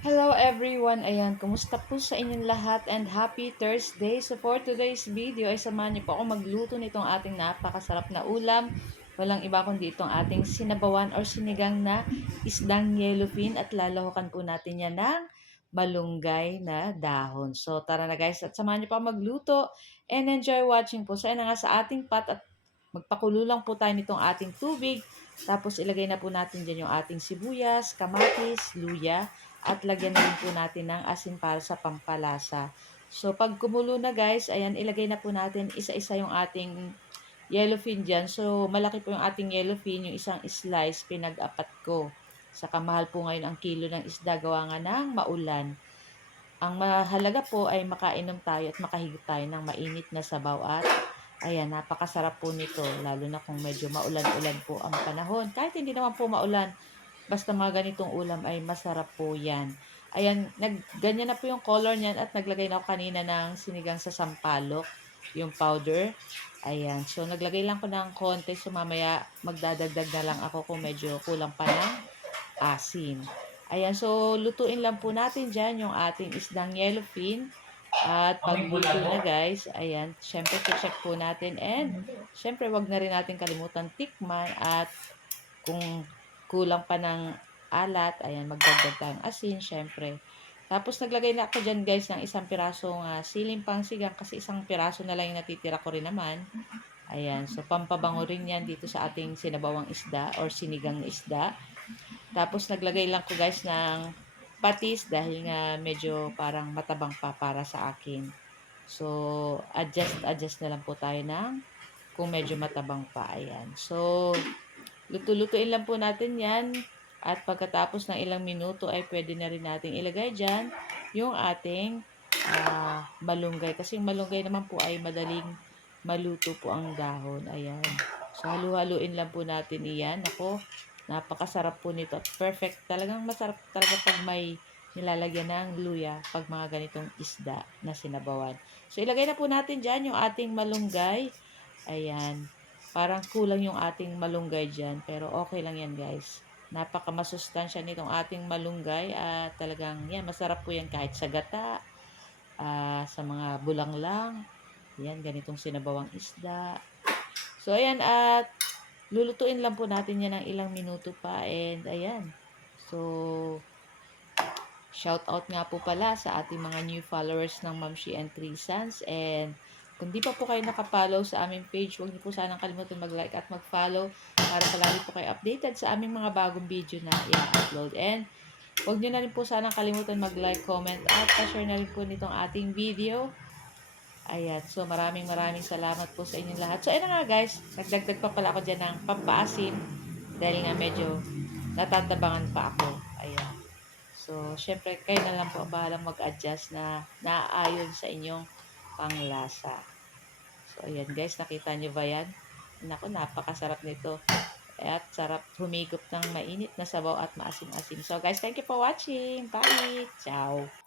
Hello everyone! Ayan, kumusta po sa inyong lahat and happy Thursday! So for today's video ay samahan niyo po ako magluto nitong ating napakasarap na ulam. Walang iba kundi itong ating sinabawan or sinigang na isdang yellowfin at lalahukan po natin yan ng malunggay na dahon. So tara na guys at samahan niyo po ako magluto and enjoy watching po. So ayan na nga sa ating pot at magpakulo lang po tayo nitong ating tubig. Tapos ilagay na po natin dyan yung ating sibuyas, kamatis, luya at lagyan na rin po natin ng asin para sa pampalasa. So, pag kumulo na guys, ayan, ilagay na po natin isa-isa yung ating yellowfin dyan. So, malaki po yung ating yellowfin, yung isang slice, pinag-apat ko. Saka mahal po ngayon ang kilo ng isda, gawa nga ng maulan. Ang mahalaga po ay makainom tayo at makahigop tayo ng mainit na sabaw at ayan, napakasarap po nito, lalo na kung medyo maulan-ulan po ang panahon. Kahit hindi naman po maulan, basta mga ganitong ulam ay masarap po yan. Ayan, ganyan na po yung color niyan at naglagay na ako kanina ng sinigang sa sampalok, yung powder. Ayan, so naglagay lang ko ng konti, so mamaya magdadagdag na lang ako kung medyo kulang pa ng asin. Ayan, so lutuin lang po natin dyan yung ating isdang yellowfin. At pag luto na guys, ayan, syempre check po natin and syempre wag na rin natin kalimutan tikman at kung kulang pa ng alat, ayan, magdagdag tayong asin, syempre. Tapos naglagay na ako dyan guys ng isang pirasong siling pangsigang kasi isang piraso na lang yung natitira ko rin naman. Ayan, so pampabango rin yan dito sa ating sinabawang isda or sinigang na isda. Tapos naglagay lang ko guys ng patis dahil nga medyo parang matabang pa para sa akin. So, adjust na lang po tayo ng kung medyo matabang pa. Ayan. So, luto-lutuin lang po natin yan. At pagkatapos ng ilang minuto ay pwede na rin natin ilagay dyan yung ating malunggay. Kasi yung malunggay naman po ay madaling maluto po ang dahon. Ayan. So, halu-haluin lang po natin iyan. Ako, napakasarap po nito. Perfect. Talagang masarap talaga pag may nilalagyan ng luya pag mga ganitong isda na sinabawan. So, ilagay na po natin dyan yung ating malunggay. Ayan. Parang kulang yung ating malunggay dyan. Pero okay lang yan guys. Napaka masustansya nitong ating malunggay. At talagang yan, masarap po yan kahit sa gata, sa mga bulang lang. Yan, ganitong sinabawang isda. So, ayan, at lulutuin lang po natin yan ng ilang minuto pa. And, ayan. So, shout out nga po pala sa ating mga new followers ng Mamshi and Three Sons. And, kung di pa po kayo nakapollow sa aming page, huwag niyo po sanang kalimutan mag-like at mag-follow para palagi po kayo updated sa aming mga bagong video na i-upload. And, huwag niyo na rin po sanang kalimutan mag-like, comment, at pa-share na rin po nitong ating video. Ayan. So, maraming salamat po sa inyong lahat. So, ayun na nga guys. Nagdagdag pa pala ako dyan ng pampaasim dahil nga medyo natatabangan pa ako. Ayan. So, syempre, kayo na lang po ang bahalang mag-adjust na naaayon sa inyong panglasa. So, ayan guys. Nakita nyo ba yan? Naku, napakasarap nito. At sarap humigop ng mainit na sabaw at maasim-asim. So, guys, thank you for watching. Bye! Ciao!